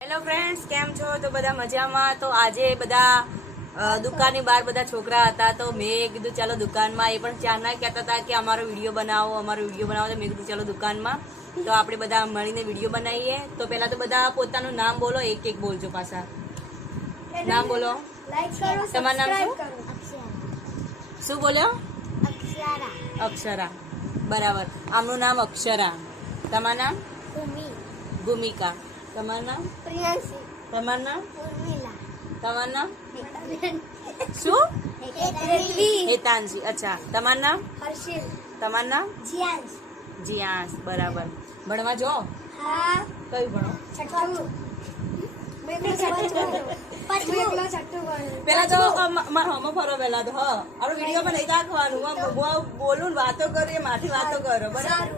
Hello friends કેમ છો? તો બધા મજામાં. તો આજે બધા દુકાનની બહાર બધા છોકરા હતા. તો મેં કીધું ચાલો દુકાનમાં. એ પણ ચારના કહેતા હતા કે અમારો વીડિયો બનાવો અમારો વીડિયો બનાવો. તો મેં કીધું ચાલો દુકાનમાં. તો આપણે બધા મળીને વીડિયો બનાવીએ. તો પહેલાં તો બધા પોતાનું નામ બોલો એક એક બોલજો પાછા. નામ બોલો. તમારું નામ શું? શું બોલ્યો? અક્ષરા. બરાબર. આમનું નામ અક્ષરા. તમારું નામ? ભૂમિકા. તમારું નામ? પ્રિયાંશી. તમારું નામ? ઉર્મિલા. તમારું નામ? શું? હેતવી અચ્છા. તમારું નામ? હર્ષિલ. તમારું નામ? જીયાંશ. બરાબર. ભણવા જો હા. કયું ભણો? પેલા તો મારા હમો ફરો પેલા તો હા. આપણો વીડિયો પણ નહીં રાખવાનું. બોલું ને વાતો કરીએ માથી વાતો કરો. બરાબર?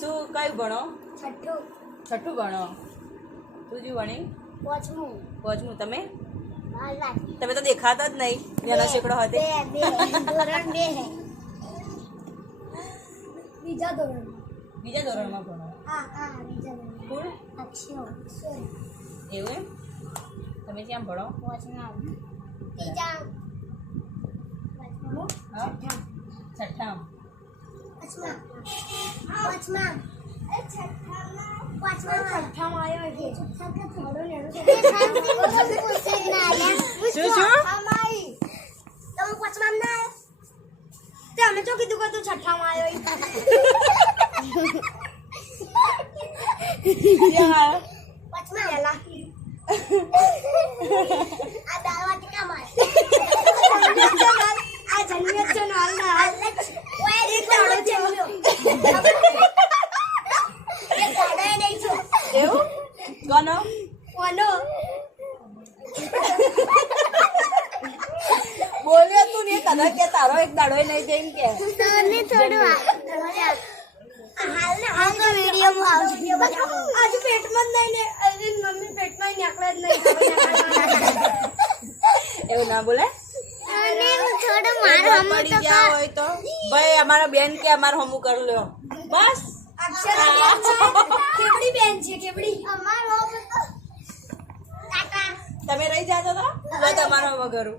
શું કયું ભણો? છઠ્ઠું. છઠ્ઠું ભણો. તું શું ભણી પોચમું પોચમું તમે? તમે તો દેખાતા જ નહીં. જેનો શેકડો હતો. ધોરણ બે હે. બીજા ધોરણ બીજા ધોરણમાં ભણો. હા હા બીજા ધોરણ કોણ? અક્ષર એવું એમ? તમે ક્યાં ભણો? પાંચમા બીજા. પાંચમા હા? છઠ્ઠામ. પાંચમા પાંચમા અમે તો કીધું કે તું છઠ્ઠામાં આવ્યો? પાંચમા પહેલા આ દાળ વાટિકા માં આ જન્મ્યો છે નાલ ના ઓય એક દાડો જન્મ્યો એક દાડો એ નહીં છો એવું કોનો કોનો બોલ્યો તું ને તને કે તારો એક દાડો નહીં કે. તને થોડું આજુ પેટમાં જ નહીં ને મમ્મી પેટમાં નીકળે જ નહીં. એવું ના બોલે? પડી ગયા હોય તો. ભાઈ અમારા બેન કે અમારે હમું કરી લ્યો. બસ. બેન છે. કેવડી બેન છે કેવડી? અમાર હો કાકા. તમે રહી જાજો તો. તમારો કરું